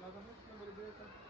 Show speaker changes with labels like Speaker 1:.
Speaker 1: Nada mais, na verdade,